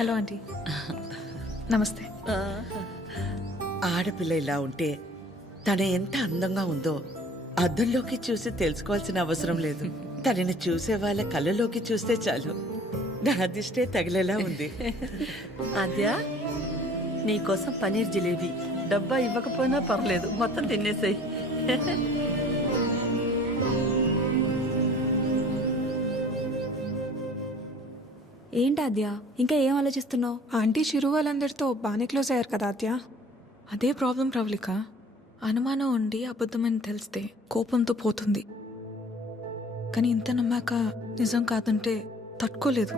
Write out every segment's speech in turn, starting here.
Hello aunty. నమస్తే. ఆడపిల్ల ఇలా ఉంటే తన ఎంత అందంగా ఉందో అద్దంలోకి చూసి తెలుసుకోవాల్సిన అవసరం లేదు. తనని చూసే వాళ్ళ కళ్ళలోకి చూస్తే చాలు. నా దిష్టే తగిలేలా ఉంది. అద్యా నీకోసం పనీర్ జిలేబీ డబ్బా ఇవ్వకపోయినా పర్లేదు, మొత్తం తినేసాయి. ఏంటి ఆద్య, ఇంకా ఏం ఆలోచిస్తున్నావు? ఆంటీ చిరు వాళ్ళందరితో బాగానే క్లోజ్ అయ్యారు కదా ఆద్య. అదే ప్రాబ్లం ప్రవళిక. అనుమానం ఉండి అబద్ధమని తెలిస్తే కోపంతో పోతుంది. కానీ ఇంత నమ్మాక నిజం కాదంటే తట్టుకోలేదు.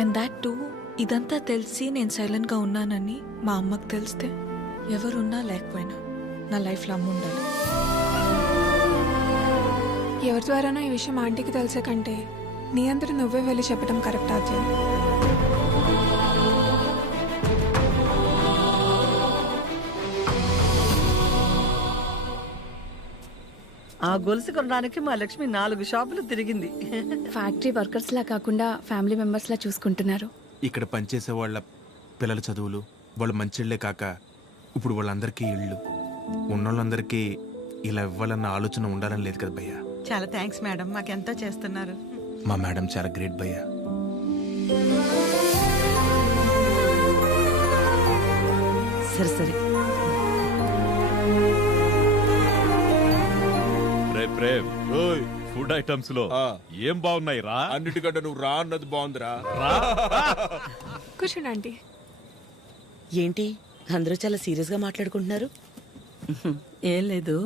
అండ్ దాట్ టూ, ఇదంతా తెలిసి నేను సైలెంట్గా ఉన్నానని మా అమ్మకు తెలిస్తే ఎవరున్నా లేకపోయినా నా లైఫ్లో అమ్మ ఉండాలి. ఎవరి ద్వారానో ఈ విషయం ఆంటీకి తెలిసే కంటే నీ అందరూ నువ్వే వెళ్ళి చెప్పడం కరెక్ట్ ఆద్య. ఆ గొలుసు కొనడానికి మా లక్ష్మి 4 షాపులు తిరిగింది. ఫ్యాక్టరీ వర్కర్స్ లా కాకుండా ఫ్యామిలీ మెంబర్స్ లా చూసుకుంటున్నారు. ఇక్కడ పనిచేసే వాళ్ళ పిల్లల చదువులు, వాళ్ళ మంచిళ్లే కాక ఇప్పుడు వాళ్ళందరికీ ఇళ్ళు ఉన్నోళ్ళందరికీ ఇలా ఇవ్వాలన్న ఆలోచన ఉండాలని లేదు కదా భయ్యా. చాలా థ్యాంక్స్ మేడం, మాకెంతో చేస్తున్నారు. మా మేడం చాలా గ్రేట్ భయ్యా. సరే సరే. ఫుడ్ ఐటమ్స్ లో ఏం బాగున్నాయి రా? అన్నిటికంటే నువ్వు రా అన్నది బాగుందిరా. కూర్చోండి ఆంటీ. ఏంటి అందరూ చాలా సీరియస్గా మాట్లాడుకుంటున్నారు? ఏం లేదు,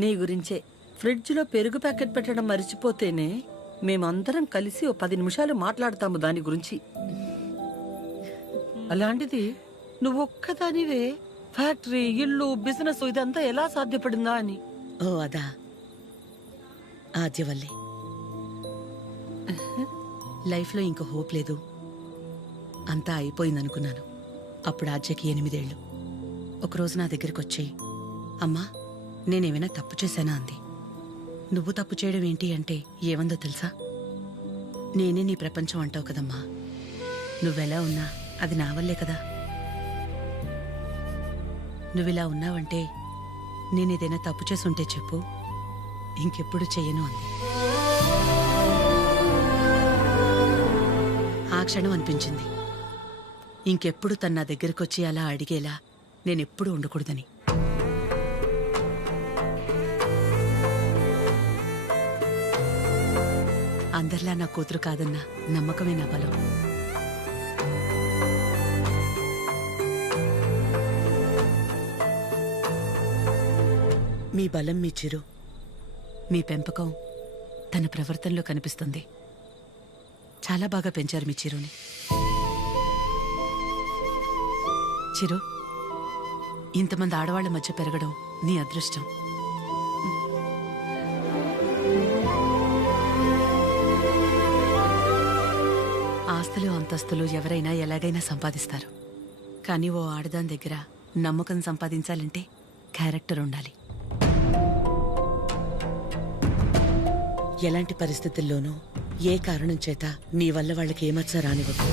నీ గురించే. ఫ్రిడ్జ్లో పెరుగు ప్యాకెట్ పెట్టడం మర్చిపోతేనే మేమందరం కలిసి 10 నిమిషాలు మాట్లాడతాము దాని గురించి. అలాంటిది నువ్వు ఒక్కదానివే ఫ్యాక్టరీ, ఇల్లు, బిజినెస్ ఇదంతా ఎలా సాధ్యపడిందా అని. ఓ అదా, ఆద్య వల్లే. లైఫ్లో ఇంక హోప్ లేదు, అంతా అయిపోయిందనుకున్నాను. అప్పుడు ఆద్యకి 8 ఏళ్ళు. ఒకరోజు నా దగ్గరికి వచ్చి, అమ్మా నేనేమైనా తప్పు చేశానా అంది. నువ్వు తప్పు చేయడం ఏంటి అంటే ఏమందో తెలుసా? నేనే నీ ప్రపంచం అంటావు కదమ్మా, నువ్వెలా ఉన్నా అది నా వల్లే కదా. నువ్విలా ఉన్నావంటే నేనేదైనా తప్పు చేసుంటే చెప్పు, ఇంకెప్పుడు చెయ్యను అంది. ఆ క్షణం అనిపించింది ఇంకెప్పుడు తన నా దగ్గరికి వచ్చి అలా అడిగేలా నేనెప్పుడు ఉండకూడదని. అందరిలా నా కూతురు కాదన్న నమ్మకమే నా బలం. మీ బలం మీ చిరు, మీ పెంపకం తన ప్రవర్తనలో కనిపిస్తుంది. చాలా బాగా పెంచారు మీ చిరుని. చిరు, ఇంతమంది ఆడవాళ్ల మధ్య పెరగడం నీ అదృష్టం. ఆస్తులు అంతస్తులు ఎవరైనా ఎలాగైనా సంపాదిస్తారు, కానీ ఓ ఆడదాని దగ్గర నమ్మకం సంపాదించాలంటే క్యారెక్టర్ ఉండాలి. ఎలాంటి పరిస్థితుల్లోనూ ఏ కారణం చేత నీ వల్ల వాళ్ళకి ఏమచ్చ రానివ్వదు.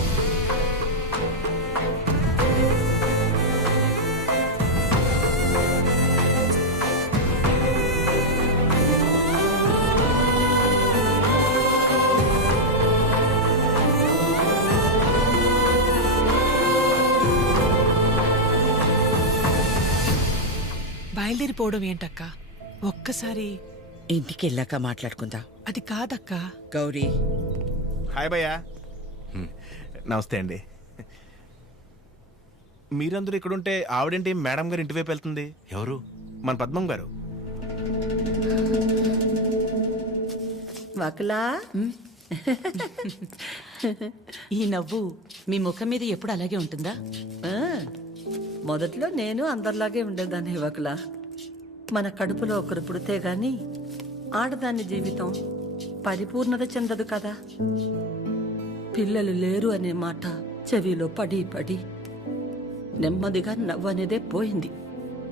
బయలుదేరిపోవడం ఏంటక్క? ఒక్కసారి ఇంటికి వెళ్ళాక మాట్లాడుకుందాం. అది కాదక్క. గౌరీ, హాయ్ భయ్యా. నమస్తే అండి. మీరందరూ ఇక్కడుంటే ఆవిడేంటి మేడం గారు ఇంటివైపు వెళ్తుంది? ఎవరు? మన పద్మం గారు. వకలా, ఈ నవ్వు మీ ముఖం మీద ఎప్పుడు అలాగే ఉంటుందా? మొదట్లో నేను అందరిలాగే ఉండేదాన్ని వకలా. మన కడుపులో ఒకరు పుడితే గాని ఆడదాని జీవితం పరిపూర్ణత చెందదు కదా. పిల్లలు లేరు అనే మాట చెవిలో పడి పడి నెమ్మదిగా నవ్వు అనేదే పోయింది.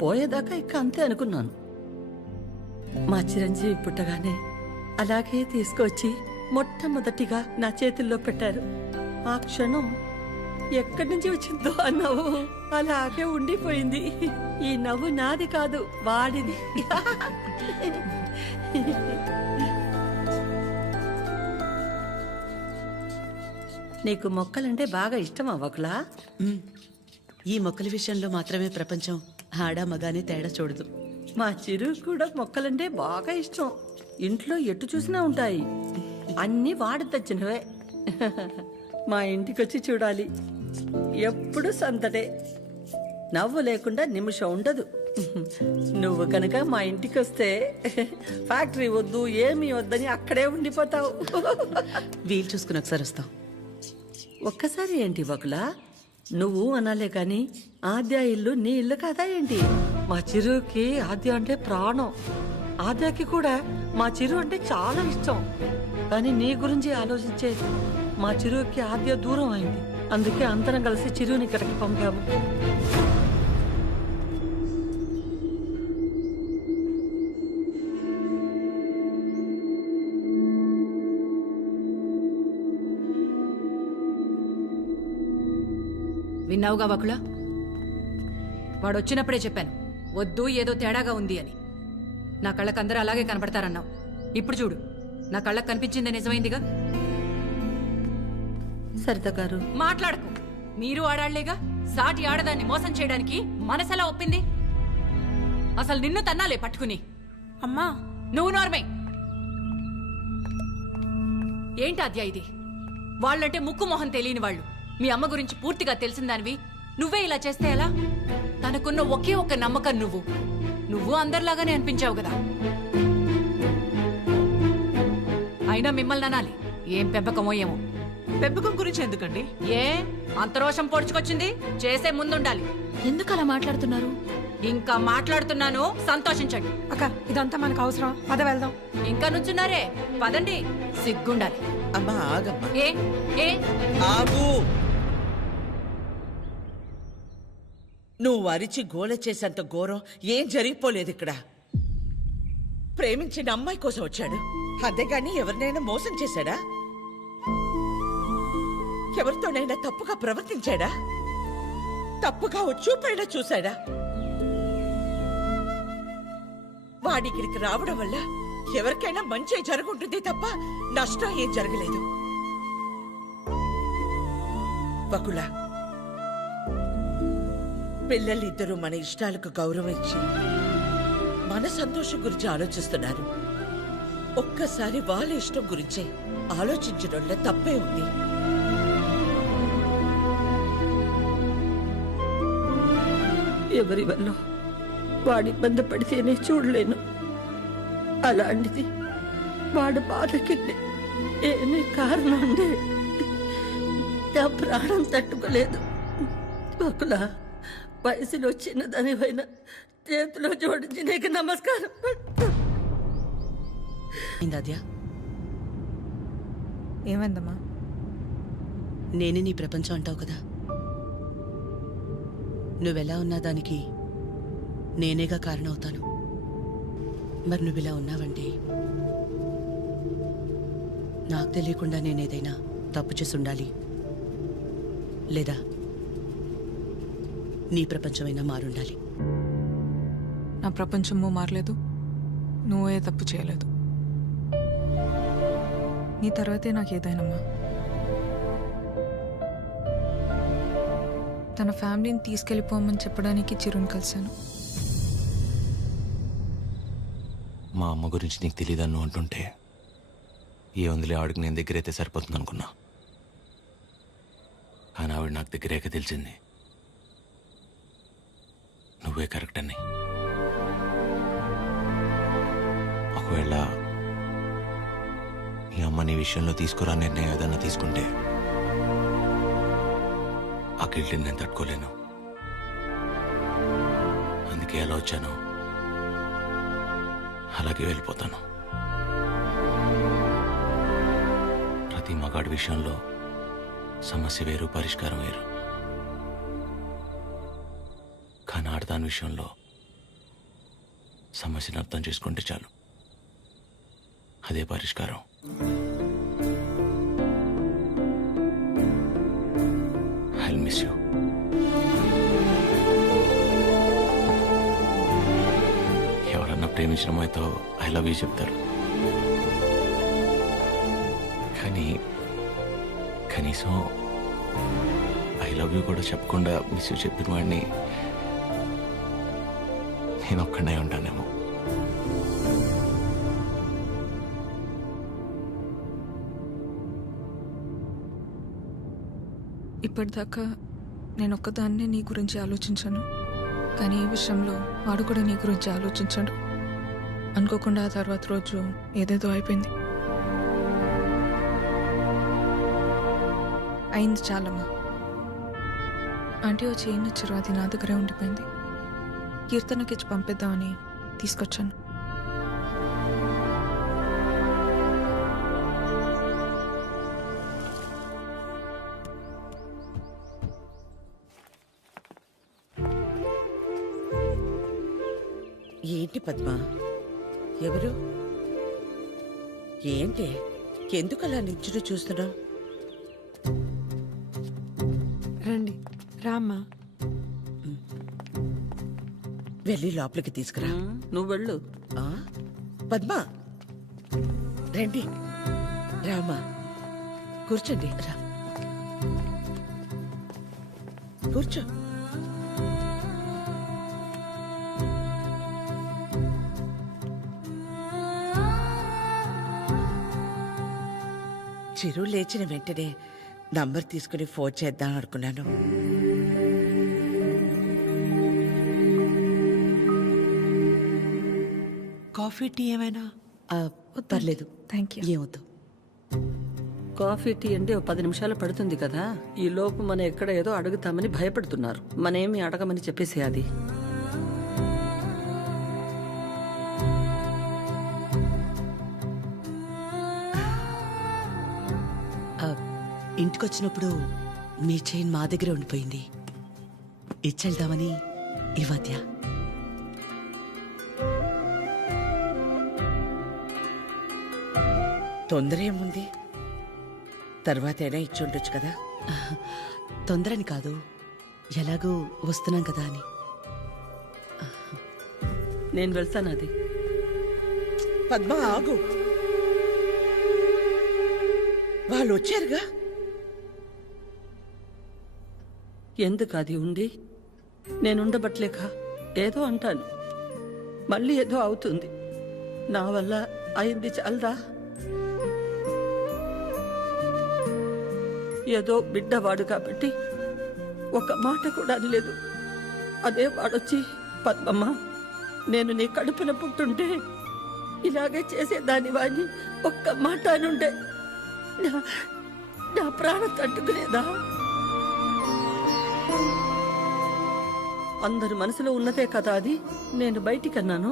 పోయేదాకా ఇక అంతే అనుకున్నాను. మా చిరంజీవి పుట్టగానే అలాగే తీసుకొచ్చి మొట్టమొదటిగా నా చేతుల్లో పెట్టారు. ఆ క్షణం ఎక్కడి నుంచి వచ్చిందో ఆ నవ్వు అలాగే ఉండిపోయింది. ఈ నవ్వు నాది కాదు, వాడిది. నీకు మొక్కలంటే బాగా ఇష్టమా వకులా? ఈ మొక్కల విషయంలో మాత్రమే ప్రపంచం ఆడా మగానే తేడా చూడదు. మా చిరు కూడా మొక్కలంటే బాగా ఇష్టం. ఇంట్లో ఎటు చూసినా ఉంటాయి. అన్నీ వాడి తెచ్చినవే. మా ఇంటికొచ్చి చూడాలి. ఎప్పుడు సందడే. నవ్వు లేకుండా నిమిషం ఉండదు. నువ్వు కనుక మా ఇంటికి వస్తే ఫ్యాక్టరీ వద్దు ఏమీ వద్దని అక్కడే ఉండిపోతావు. వీలు చూసుకుని ఒకసారి వస్తాం. ఒక్కసారి ఏంటి వకులా? నువ్వు అనాలే కాని ఆద్య ఇల్లు నీ ఇల్లు కాదా ఏంటి? మా చిరుకి ఆద్య అంటే ప్రాణం. ఆద్యకి కూడా మా చిరు అంటే చాలా ఇష్టం. కానీ నీ గురించి ఆలోచించే మా చిరుకి ఆద్య దూరం అయింది. అందుకే అందరం కలిసి చిరుని ఇక్కడికి పంపాము. విన్నావుగా వకుల? వాడు వచ్చినప్పుడే చెప్పాను, వద్దు ఏదో తేడాగా ఉంది అని. నా కళ్ళకు అందరూ అలాగే కనపడతారన్నావు. ఇప్పుడు చూడు, నా కళ్ళకు కనిపించింది నిజమైందిగా. సరిత గారు మాట్లాడకు. మీరు ఆడాళ్లేగా. సాటి ఆడదాన్ని మోసం చేయడానికి మనసెలా ఒప్పింది? అసలు నిన్ను తన్నాలే పట్టుకుని. అమ్మా, నువ్వు నార్మే. ఏంటి అద్యా ఇది? వాళ్ళంటే ముక్కు మొహం తెలియని వాళ్ళు. మీ అమ్మ గురించి పూర్తిగా తెలిసిన దానివి నువ్వే ఇలా చేస్తే ఎలా? తనకున్న ఒకే ఒక్క నమ్మకం నువ్వు అందరిలాగానే అనిపించావు కదా. అయినా మిమ్మల్ని అనాలి. ఏం పెంపకమో ఏమో. పెంపకం గురించి ఎందుకండి? ఏ అంత రోషం పొడుచుకొచ్చింది? చేసే ముందుండాలి. ఎందుకు అలా మాట్లాడుతున్నారు? ఇంకా మాట్లాడుతున్నాను, సంతోషించండి. అక్క ఇదంతా మనకు అవసరం. పద వెళ్దాం. ఇంకా నుంచున్నారే, పదండి. సిగ్గుండాలి. అమ్మా ఆగమ్మా, ఏ ఏ ఆగు. నువ్వు అరిచి గోల చేసేంత ఘోరం ఏం జరిగిపోలేదు ఇక్కడ. ప్రేమించిన అమ్మాయి కోసం వచ్చాడు, అంతేగాని ఎవరినైనా మోసం చేశాడా? ఎవరితోనైనా తప్పుగా ప్రవర్తించాడా? తప్పుగా చూపైనా చూశాడా? వాడిక్కడికి రావడం వల్ల ఎవరికైనా మంచి జరుగుంటుంది తప్ప నష్టం ఏం జరగలేదు. వకుల, పిల్లలిద్దరూ మన ఇష్టాలకు గౌరవం ఇచ్చి మన సంతోషం గురించి ఆలోచిస్తున్నారు. ఒక్కసారి వాళ్ళ ఇష్టం గురించే ఆలోచించడంలో తప్పే ఉంది. ఎవరి వల్ల వాడి ఇబ్బంది పడితేనే చూడలేను. అలాంటిది వాడు బాధకి ఏమీ కారణం ఉండే నా ప్రాణం తట్టుకోలేదు. వకులా, వయసులో చిన్నదానివైనా చేతిలో జోడించి నీకు నమస్కారం. అద్యా, ఏమైందమ్మా? నేనే నీ ప్రపంచం అంటావు కదా. నువ్వెలా ఉన్నా దానికి నేనేగా కారణమవుతాను. మరి నువ్విలా ఉన్నావంటే నాకు తెలియకుండా నేనేదైనా తప్పు చేసి ఉండాలి, లేదా నీ ప్రపంచమైనా మారుండాలి. నా ప్రపంచము మారలేదు, నువ్వే తప్పు చేయలేదు. నీ తర్వాతే నాకేదైనమ్మా. తన ఫ్యామిలీని తీసుకెళ్ళిపోమని చెప్పడానికి చిరుని కలిశాను. మా అమ్మ గురించి నీకు తెలియదన్ను అంటుంటే ఏ వందలే ఆవిడకి నేను దగ్గరైతే సరిపోతుంది అనుకున్నా. కానీ ఆవిడ నాకు దగ్గరేక తెలిసింది నువ్వే కరెక్ట్ అని. ఒకవేళ మీ అమ్మ నీ విషయంలో తీసుకురా నిర్ణయం ఏదన్నా తీసుకుంటే ఆ గిల్ట్ని నేను తట్టుకోలేను. అందుకే ఎలా వచ్చాను అలాగే వెళ్ళిపోతాను. ప్రతి మగాడి విషయంలో సమస్య వేరు, పరిష్కారం వేరు. కానీ ఆడదాని విషయంలో సమస్యను అర్థం చేసుకుంటే చాలు, అదే పరిష్కారం. ప్రేమించిన అమ్మాయితో ఐ లవ్ యూ చెప్తారు, కానీ కనీసం ఐ లవ్ యూ కూడా చెప్పకుండా మిస్ యూ చెప్పిన వాడిని నేను ఒక్కడే ఉంటానేమో. ఇప్పటిదాకా నేను ఒక్కదాన్నే నీ గురించి ఆలోచించాను, కానీ ఈ విషయంలో వాడు కూడా నీ గురించి ఆలోచించాడు. అనుకోకుండా ఆ తర్వాత రోజు ఏదేదో అయిపోయింది. అయింది చాలమ్మా. ఆంటీ వచ్చి ఏం నచ్చారు, అది నా దగ్గరే ఉండిపోయింది. కీర్తనకి ఇచ్చి పంపిద్దామని తీసుకొచ్చాను. ఏంటి పద్మ, ఎవరు? ఏంటి, ఎందుకు అలా నించుని చూస్తున్నావు? రండి రామ్మా. వెళ్ళి లోపలికి తీసుకురా. నువ్వు వెళ్ళు. ఆ? పద్మ రండి, రామా కూర్చోండి. రా కూర్చో. చిరు లేచిన వెంటనే నంబర్ తీసుకుని ఫోన్ చేద్దాం అనుకున్నాను. కాఫీ టీ ఏమైనా? పర్లేదు, థ్యాంక్ యూ. ఏమొద్దు. కాఫీ టీ అంటే 10 నిమిషాలు పడుతుంది కదా. ఈ లోపు మనం ఎక్కడ ఏదో అడుగుతామని భయపడుతున్నారు. మనేమి అడగమని చెప్పేసి అది. ఇంటికొచ్చినప్పుడు మీ చైన్ మా దగ్గరే ఉండిపోయింది, ఇచ్చెళ్దామని ఈ మధ్య. తొందర ఏముంది, తర్వాత అయినా ఇచ్చి ఉండొచ్చు కదా. తొందరని కాదు, ఎలాగూ వస్తున్నాం కదా అని. నేను వెళ్తాను. అది పద్మ ఆగు, వాళ్ళు వచ్చారుగా. ఎందుకు అది ఉండి నేనుండబట్లేక ఏదో అంటాను, మళ్ళీ ఏదో అవుతుంది. నా వల్ల అయింది చాలదా? ఏదో బిడ్డవాడు కాబట్టి ఒక మాట కూడా అనలేదు. అదే వాడొచ్చి పద్మమ్మ నేను నీ కడుపున పుట్టుంటే ఇలాగే చేసేదాని వాడిని ఒక్క మాట అనుండే నా ప్రాణం తట్టుకునేదా? అందరి మనసులో ఉన్నదే కదా అది. నేను బయటికన్నాను,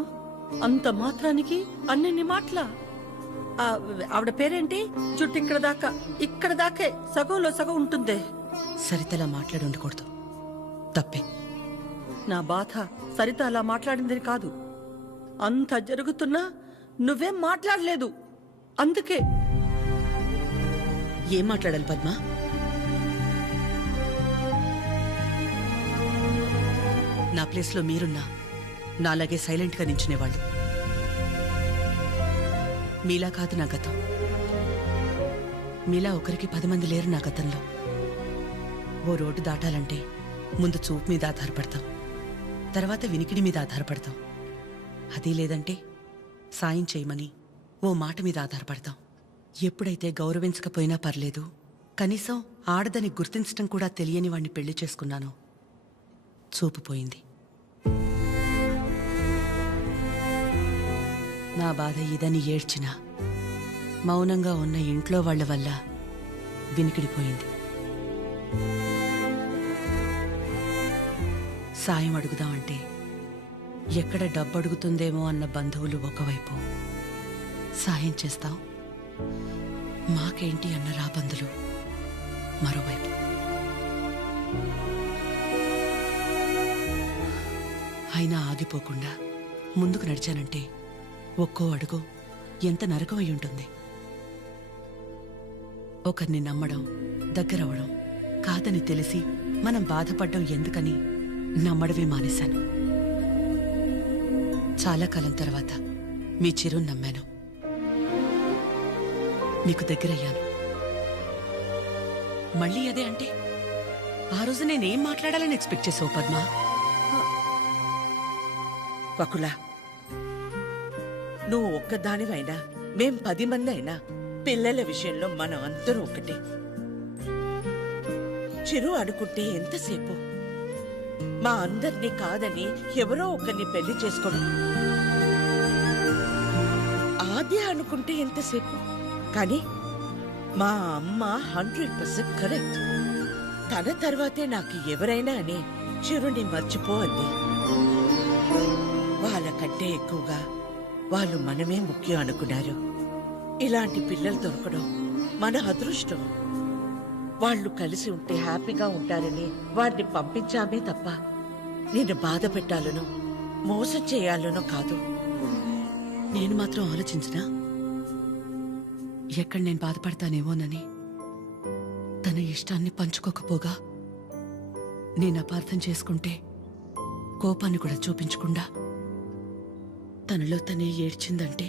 అంత మాత్రానికి అన్ని మాటలా. ఆవిడ పేరేంటి? జుట్టు ఇక్కడ దాకే సగంలో సగం ఉంటుందే. సరితలా మాట్లాడి ఉండకూడదు, తప్పే. నా బాధ సరిత అలా మాట్లాడిందని కాదు, అంత జరుగుతున్నా నువ్వేం మాట్లాడలేదు. అందుకే. ఏం మాట్లాడాలి పద్మ? నా ప్లేస్లో మీరున్నా నాలాగే సైలెంట్గా నించునేవాళ్ళు. మీలా కాదు నా గతం. మీలా ఒకరికి 10 మంది లేరు నా గతంలో. ఓ రోడ్డు దాటాలంటే ముందు చూపు మీద ఆధారపడతాం, తర్వాత వినికిడి మీద ఆధారపడతాం. అది లేదంటే సాయం చేయమని ఓ మాట మీద ఆధారపడతాం. ఎప్పుడైతే గౌరవించకపోయినా పర్లేదు, కనీసం ఆడదని గుర్తించటం కూడా తెలియని వాణ్ణి పెళ్లి చేసుకున్నానో చూపు పోయింది. నా బాధ ఇదని ఏడ్చినా మౌనంగా ఉన్న ఇంట్లో వాళ్ల వల్ల వినికిడిపోయింది. సాయం అడుగుదామంటే ఎక్కడ డబ్బు అడుగుతుందేమో అన్న బంధువులు ఒకవైపు, సాయం చేస్తాం మాకేంటి అన్న రాబందులు మరోవైపు. అయినా ఆగిపోకుండా ముందుకు నడిచానంటే ఒక్కో అడుగు ఎంత నరకం అయి ఉంటుంది. ఒకరిని నమ్మడం, దగ్గరవడం కాదని తెలిసి మనం బాధపడ్డం ఎందుకని నమ్మడమే మానేశాను. చాలా కాలం తర్వాత మీ చిరుని నమ్మాను, మీకు దగ్గరయ్యాను. మళ్ళీ అదే అంటే ఆ రోజు నేనేం మాట్లాడాలని ఎక్స్పెక్ట్ చేసావు పద్మ? వకుల, నువ్వు ఒక్కదానివైనా మేం 10 మంది అయినా పిల్లల విషయంలో మనం అందరూ ఒకటే. చిరు అనుకుంటే ఎంతసేపు మా అందరినీ కాదని ఎవరో ఒకరిని పెళ్లి చేసుకోవడం. ఆద్య అనుకుంటే ఎంతసేపు, కానీ మా అమ్మ 100% కరెక్ట్. తన తర్వాతే నాకు ఎవరైనా అని చిరుని మర్చిపోవద్ది. వాళ్ళకంటే ఎక్కువగా వాళ్ళు మనమే ముఖ్యం అనుకున్నారు. ఇలాంటి పిల్లలు దొరకడం మన అదృష్టం. వాళ్ళు కలిసి ఉంటే హ్యాపీగా ఉంటారని వారిని పంపించామే తప్ప నేను బాధ పెట్టాలనో మోసం చేయాలనో కాదు. నేను మాత్రం ఆలోచించనా ఎక్కడ నేను బాధపడతానేమోనని? తన ఇష్టాన్ని పంచుకోకపోగా నేను అపార్థం చేసుకుంటే కోపాన్ని కూడా చూపించకుండా తనలో తనే ఏడ్చిందంటే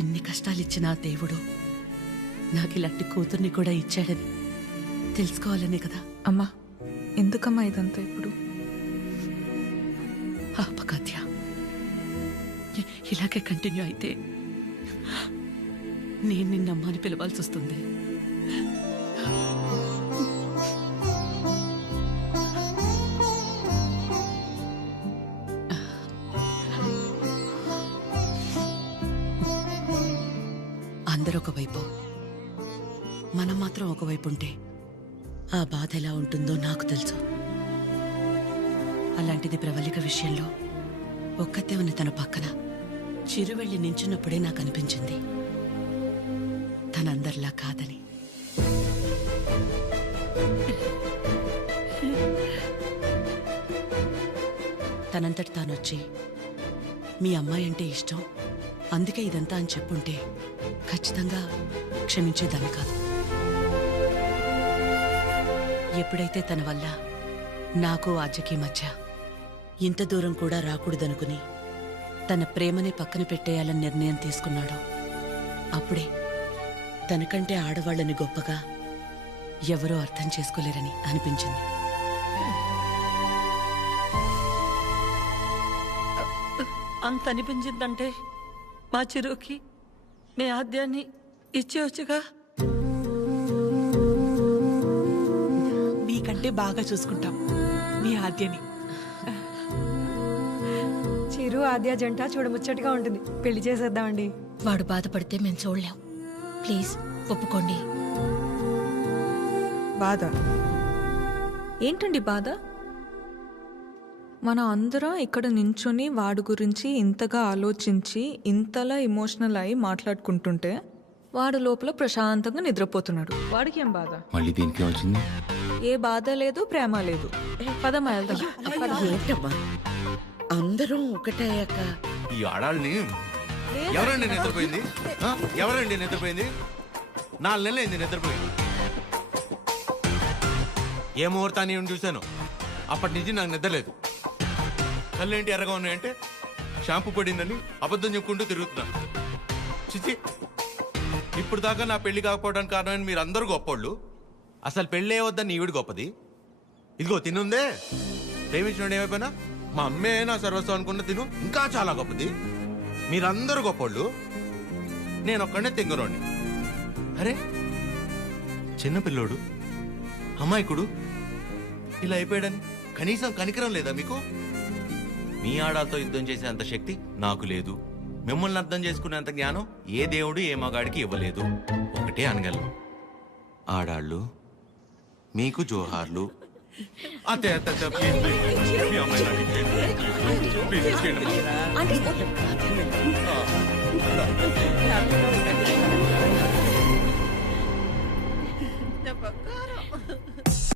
ఎన్ని కష్టాలిచ్చినా దేవుడు నాకు ఇలాంటి కూతుర్ని కూడా ఇచ్చాడని తెలుసుకోవాలనే కదా. అమ్మా, ఎందుకమ్మా ఇదంతా ఇప్పుడు? ఆపకాత్య, ఇలాగే కంటిన్యూ అయితే నేను నిన్నమ్మని పిలవాల్సి వస్తుంది. అందరూ ఒకవైపు, మనం మాత్రం ఒకవైపు ఉంటే ఆ బాధ ఎలా ఉంటుందో నాకు తెలుసు. అలాంటిది ప్రవళిక విషయంలో ఒక్కతే ఉన్న తన పక్కన చిరు వెళ్ళి నించున్నప్పుడే నాకు అనిపించింది తనందరిలా కాదని. తనంతటి తానొచ్చి మీ అమ్మాయి అంటే ఇష్టం, అందుకే ఇదంతా అని చెప్పుంటే ఖచ్చితంగా క్షమించేదాన్ని కాదు. ఎప్పుడైతే తన వల్ల నాకు ఆద్యకి మధ్య ఇంత దూరం కూడా రాకూడదనుకుని తన ప్రేమని పక్కన పెట్టేయాలని నిర్ణయం తీసుకున్నాడో అప్పుడే తనకంటే ఆడవాళ్ళని గొప్పగా ఎవరూ అర్థం చేసుకోలేరని అనిపించింది. అంత అనిపించిందంటే మా చిరుకి మీ ఆద్యాన్ని ఇచ్చేవచ్చుగా. మీకంటే బాగా చూసుకుంటాం మీ ఆద్యని. చిరు ఆద్య జంట చూడముచ్చటగా ఉంటుంది. పెళ్లి చేసేద్దామండి. వాడు బాధపడితే మేము చూడలేం. ప్లీజ్ ఒప్పుకోండి. బాధ ఏంటండి బాధ? మనం అందరం ఇక్కడ నించుని వాడి గురించి ఇంతగా ఆలోచించి ఇంతలా ఎమోషనల్ అయి మాట్లాడుకుంటుంటే వాడు లోపల ప్రశాంతంగా నిద్రపోతున్నాడు. వాడికి ఏం బాధ? మళ్ళీ దీనికి వచ్చింది. ఏ బాధ లేదు, ప్రేమ లేదు. పదమ్మా వెళ్దాం. ఏంటమ్మా అందరం ఒకటయ్యాక ఈ ఆడాళ్ళని ఎవరండి నిద్రపోయింది? ఎవరండి నిద్రపోయింది? 4 నెలలు అయింది నిద్రపోయింది. ఏ ముహూర్తాన్ని చూశాను, అప్పటి నుంచి నాకు నిద్రలేదు. కళ్ళేంటి ఎర్రగా ఉన్నాయంటే షాంపూ పడిందని అబద్ధం చెప్పుకుంటూ తిరుగుతున్నా. చిచి, ఇప్పుడు దాకా నా పెళ్లి కాకపోవడానికి కారణమైన మీరు అందరూ గొప్పోళ్ళు. అసలు పెళ్ళే వద్దని ఈవిడ గొప్పది. ఇదిగో తినుందే, ప్రేమించినోడు ఏమైపోయినా మా అమ్మే నా సర్వస్వం అనుకున్న తిను ఇంకా చాలా గొప్పది. మీరందరూ గొప్పోళ్ళు, నేను ఒక్కడే తెంగరోని. అరే చిన్నపిల్లోడు, అమాయకుడు ఇలా అయిపోయాడని కనీసం కనికరం లేదా మీకు? మీ ఆడాలతో యుద్ధం చేసేంత శక్తి నాకు లేదు. మిమ్మల్ని అర్థం చేసుకునేంత జ్ఞానం ఏ దేవుడు ఏ మగాడికి ఇవ్వలేదు. ఒకటే అనగలను, ఆడాళ్ళు మీకు జోహార్లు. అంతే అంతే అంతే. ప్లీజ్ ప్లీజ్ మీ అమ్మాయి నాకు ఇచ్చేయండి. ప్లీజ్ ఇచ్చేయండి.